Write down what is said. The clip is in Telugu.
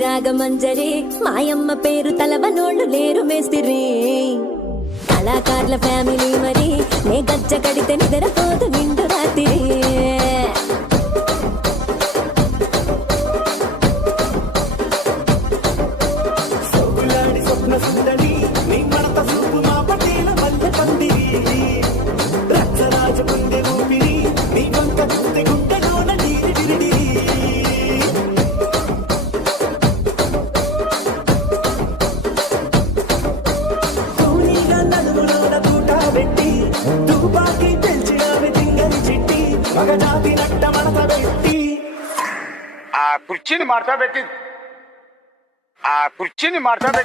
రాగమంజరి మాయమ్మ పేరు తలవనోళ్ళు లేరు మేస్తిరి కళాకారుల ఫ్యామిలీ మరి నే గజ్జ కడితే నిద్రపోదు నిండు రాత్రి ఆ కుర్చీని మార్చబెట్టి